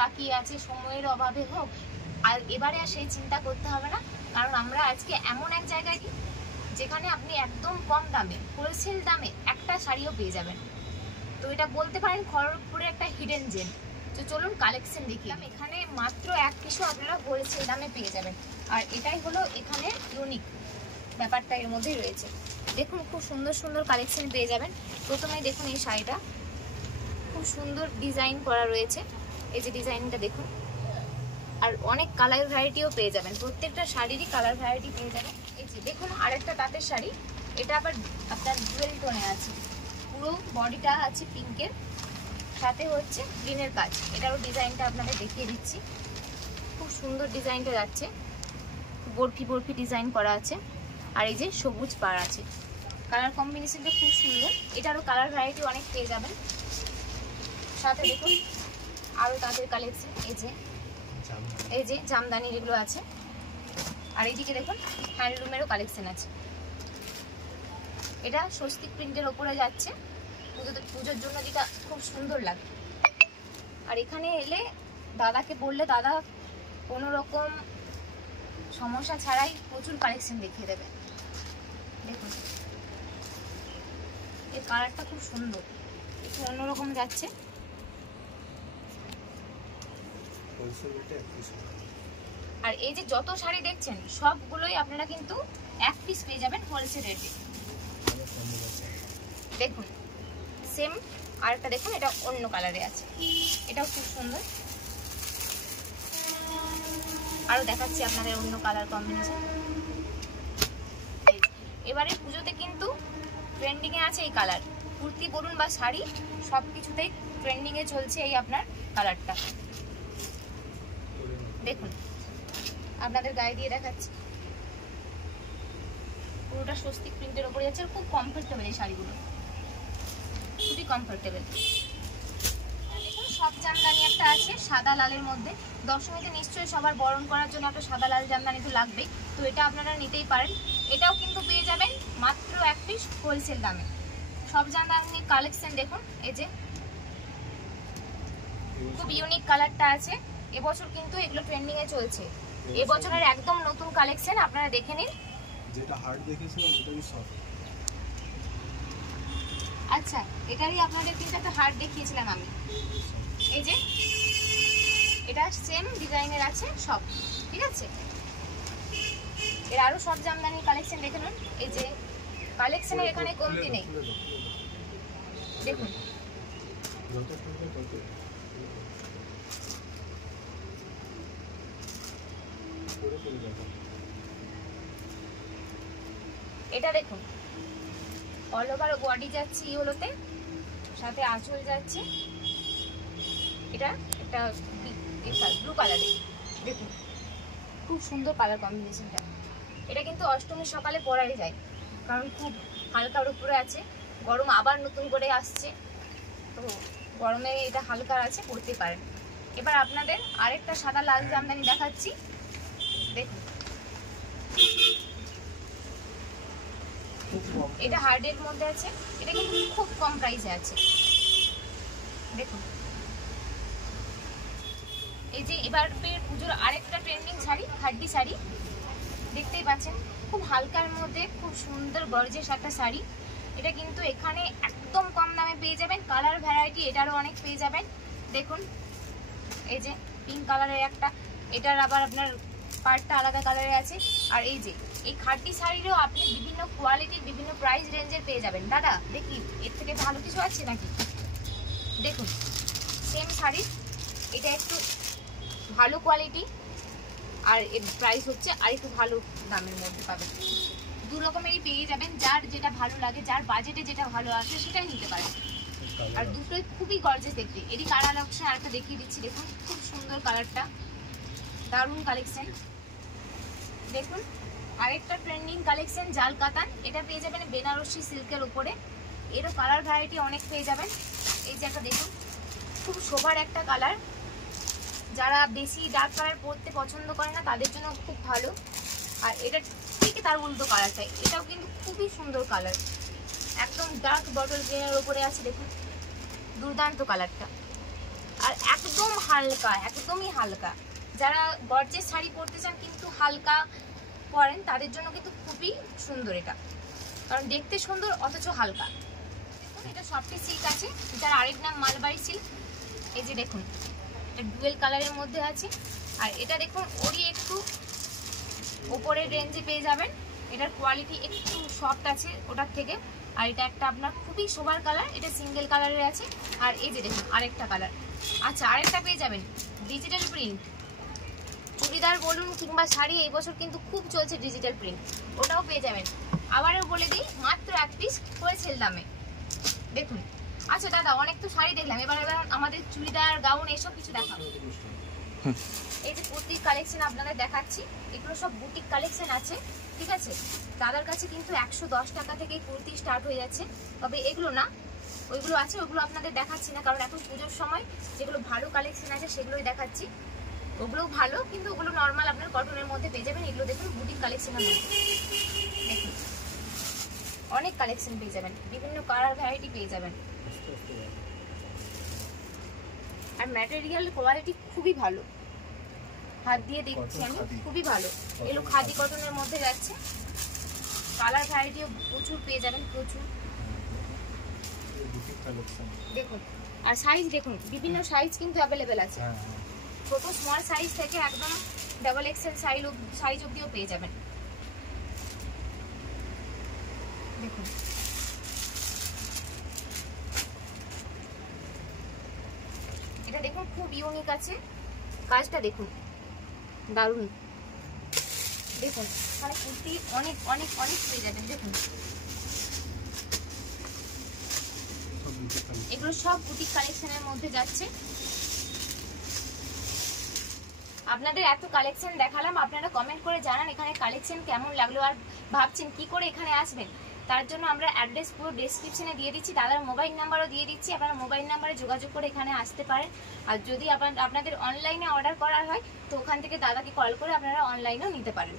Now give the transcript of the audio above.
বাকি আছে, সময়ের অভাবে হোক, আর এবারে আর সেই চিন্তা করতে হবে না, কারণ আমরা আজকে এমন এক জায়গায় যেখানে আপনি একদম কম দামে, হোলসেল দামে একটা শাড়িও পেয়ে যাবেন। তো এটা বলতে পারেন খড়গপুরে একটা হিডেন জেম। তো চলুন কালেকশন দেখি। এখানে মাত্র এক পিসও আপনারা হোলসেল দামে পেয়ে যাবেন, আর এটাই হলো এখানে ইউনিক ব্যাপারটা এর মধ্যেই রয়েছে। দেখুন খুব সুন্দর সুন্দর কালেকশন পেয়ে যাবেন। প্রথমেই দেখুন এই শাড়িটা খুব সুন্দর ডিজাইন করা রয়েছে, এই যে ডিজাইনটা দেখুন, আর অনেক কালার ভ্যারাইটিও পেয়ে যাবেন, প্রত্যেকটা শাড়িরই কালার ভ্যারাইটি পেয়ে যাবেন। এই যে দেখুন আরেকটা তাঁতের শাড়ি, এটা আবার আপনার ডুয়েল টোনে আছে, পুরো বডিটা আছে পিঙ্কের, সাথে হচ্ছে গ্রিনের কাজ। এটারও ডিজাইনটা আপনাদের দেখিয়ে দিচ্ছি, খুব সুন্দর ডিজাইনটা যাচ্ছে, বরফি বরফি ডিজাইন করা আছে, আর এই যে সবুজ পাড় আছে, কালার কম্বিনেশনটা খুব সুন্দর। এটারও কালার ভ্যারাইটি অনেক পেয়ে যাবেন। সাথে দেখুন আরও তাদের কালেকশন, এই যে জামদানি এগুলো আছে, আর এইদিকে দেখুন হ্যান্ডলুমেরও কালেকশন আছে। এটা স্বস্তিক প্রিন্টের ওপরে যাচ্ছে, পুজোর জন্য যেটা খুব সুন্দর লাগে। আর এখানে এলে দাদাকে বললে দাদা কোনো রকম সমস্যা ছাড়াই প্রচুর কালেকশন দেখিয়ে দেবে। দেখুন এর কালারটা খুব সুন্দর, একটু অন্যরকম যাচ্ছে। আর এই যে যত শাড়ি দেখছেন সবগুলোই আপনারা কিন্তু এক পিস পেয়ে যাবেন হোলসেল রেটে। দেখুন সেম আরেকটা দেখুন, এটা অন্য কালারে আছে, এটাও খুব সুন্দর। আরো দেখাচ্ছি আপনাদের অন্য কালার কম্বিনেশন। এবারে পুজোতে কিন্তু ট্রেন্ডিং এ আছে এই কালার, কুর্তি বলুন বা শাড়ি সবকিছুতেই ট্রেন্ডিং এ চলছে এই আপনার কালারটা। দেখুন আপনাদের গায়ে দিয়ে দেখাচ্ছি, পুরোটা স্বস্তিক প্রিন্টের উপরে যাচ্ছে, খুব কমফোর্টেবল এই শাড়িগুলো, খুবই কমফোর্টেবল। দেখুন সব জামদানি একটা আছে সাদা লালের মধ্যে, দশমীতে নিশ্চয়ই সবার বরণ করার জন্য একটা সাদা লাল জামদানি তো লাগবেই, তো এটা আপনারা নিতেই পারেন। এটাও কিন্তু পেয়ে যাবেন মাত্র এক পিস হোলসেল দামে। সব জামদানির কালেকশন দেখুন, এই যে খুব ইউনিক কালারটা আছে, এবছর কিন্তু এগুলো ট্রেন্ডিং এ চলছে, এবছরের একদম নতুন কালেকশন, আপনারা দেখে নিন। যেটা হার্ড দেখেছিলাম ওটাই সফট। আচ্ছা এটারই আপনাদের কিন্তু একটা হার্ড দেখিয়েছিলাম আমি, এই যে এটা সেম ডিজাইনের আছে সব, ঠিক আছে। এর আরো সব জামদানির কালেকশন দেখে নিন, এই যে কালেকশনের এখানে কমতি নেই। দেখুন এটা দেখুন অল ওভার বডি যাচ্ছে ইয়েলোতে, সাথে আঁচল যাচ্ছে, এটা একটা ব্লু কালারে, দেখুন খুব সুন্দর কালার কম্বিনেশনটা। এটা কিন্তু অষ্টমীর সকালে পরাই যায়, কারণ খুব হালকার উপরে আছে, গরম আবার নতুন করে আসছে, তো গরমে এটা হালকার আছে, পরতে পারেন। এবার আপনাদের আরেকটা সাদা লাল জামদানি দেখাচ্ছি, দেখুন এটা হার্ডের মধ্যে আছে, এটা কিন্তু খুব কম প্রাইসে আছে। দেখুন এই যে এবার পুজোর আরেকটা ট্রেন্ডিং শাড়ি, হাড্ডি শাড়ি দেখতেই পাচ্ছেন, খুব হালকার মধ্যে খুব সুন্দর গর্জিয়াস একটা শাড়ি। এটা কিন্তু এখানে একদম কম দামে পেয়ে যাবেন, কালার ভ্যারাইটি এটারও অনেক পেয়ে যাবেন। দেখুন এই যে পিঙ্ক কালারের একটা, এটার আবার আপনার পার্টটা আলাদা কালারে আছে। আর এই যে এই খাড্ডি শাড়িরও আপনি বিভিন্ন কোয়ালিটির বিভিন্ন প্রাইস রেঞ্জের পেয়ে যাবেন। দাদা দেখি এর থেকে ভালো কিছু আছে নাকি, দেখুন সেম শাড়ি, এটা একটু ভালো কোয়ালিটি, আর এর প্রাইস হচ্ছে আর একটু ভালো দামের মধ্যে পাবেন। দু রকমেরই পেয়ে যাবেন, যার যেটা ভালো লাগে, যার বাজেটে যেটা ভালো আসে সেটাই নিতে পারেন। আর দুটোই খুবই গর্জিয়াস দেখতে। এরই কালার অপশন আরেকটা দেখিয়ে দিচ্ছি, দেখুন খুব সুন্দর কালারটা, দারুণ কালেকশন। দেখুন আরেকটা ট্রেন্ডিং কালেকশন জাল কাতান, এটা পেয়ে যাবেন বেনারসি সিল্কের উপরে, এরও কালার ভ্যারাইটি অনেক পেয়ে যাবেন। এই যে একটা দেখুন খুব শোভার একটা কালার, যারা বেশি ডার্ক কালার পরতে পছন্দ করে না তাদের জন্য খুব ভালো। আর এটা ঠিক তার উল্টো কালারটাই, এটাও কিন্তু খুবই সুন্দর কালার, একদম ডার্ক বটল গ্রিনের উপরে আছে, দেখুন দুর্দান্ত কালারটা। আর একদম হালকা, একদমই হালকা। যারা গর্জেস শাড়ি পরতে চান কিন্তু হালকা পরেন তাদের জন্য কিন্তু খুবই সুন্দর এটা, কারণ দেখতে সুন্দর অথচ হালকা। দেখুন এটা সফটি সিল্ক আছে, যার আরেক নাম মালবাড়ি সিল্ক। এই যে দেখুন এটা ডুয়েল কালারের মধ্যে আছে, আর এটা দেখুন ওরই একটু ওপরের রেঞ্জে পেয়ে যাবেন। এটার কোয়ালিটি একটু সফট আছে ওটার থেকে। আর এটা একটা আপনার খুবই সোবার কালার, এটা সিঙ্গেল কালারের আছে। আর এই যে দেখুন আরেকটা কালার। আচ্ছা আরেকটা পেয়ে যাবেন ডিজিটাল প্রিন্ট, চুড়িদার বলুন কিংবা শাড়ি এই বছর কিন্তু খুব চলছে ডিজিটাল প্রিন্ট, ওটাও পেয়ে যাবেন। আবারও বলে দিই মাত্র 1 পিস হোলসেল দামে। দেখুন আচ্ছা দাদা অনেক তো শাড়ি দেখলাম, এবার আমাদের চুড়িদার গাউন এসব কিছু দেখাবো। এই যে কুর্তির কালেকশন আপনাদের দেখাচ্ছি, এগুলো সব বুটিক কালেকশন আছে, ঠিক আছে। দাদার কাছে কিন্তু 110 টাকা থেকে কুর্তি স্টার্ট হয়ে যাচ্ছে। তবে এগুলো না, ওইগুলো আছে, ওগুলো আপনাদের দেখাচ্ছি না, কারণ এখন পুজোর সময় যেগুলো ভালো কালেকশন আছে সেগুলোই দেখাচ্ছি। ওগুলোও ভালো, কিন্তু ওগুলো নর্মাল আপনার কটনের মধ্যে পেয়ে যাবেন। এগুলো দেখুন বুটিক কালেকশনের মধ্যে, দেখুন অনেক কালেকশন পেয়ে যাবেন, বিভিন্ন কালার ভ্যারাইটি পেয়ে যাবেন। আর ম্যাটেরিয়াল কোয়ালিটি খুবই ভালো, হাত দিয়ে দেখছি আমি, খুবই ভালো। এগুলো খাদি কটনের মধ্যে যাচ্ছে, কালার ভ্যারাইটিও প্রচুর পেয়ে যাবেন, প্রচুর। দেখুন আর সাইজ দেখুন, বিভিন্ন সাইজ কিন্তু অ্যাভেলেবেল আছে, ছোট স্মল সাইজ থেকে একদম ডাবল এক্সেল সাইজ অবধিও পেয়ে যাবেন। দেখুন এটা দেখুন খুব ইউনিক আছে, কাজটা দেখুন দারুণ। দেখুন মানে কুর্তি অনেক অনেক অনেক পেয়ে যাবেন। দেখুন এগুলো সব বুটিক কালেকশনের মধ্যে যাচ্ছে। আপনাদের এত কালেকশন দেখালাম, আপনারা কমেন্ট করে জানান এখানে কালেকশন কেমন লাগলো, আর ভাবছেন কি করে এখানে আসবেন। তার জন্য আমরা অ্যাড্রেস পুরো ডেসক্রিপশনে দিয়ে দিচ্ছি, দাদার মোবাইল নাম্বারও দিয়ে দিচ্ছি, আপনারা মোবাইল নাম্বারে যোগাযোগ করে এখানে আসতে পারেন। আর যদি আপনাদের অনলাইনে অর্ডার করা হয় তো ওখান থেকে দাদাকে কল করে আপনারা অনলাইনেও নিতে পারেন।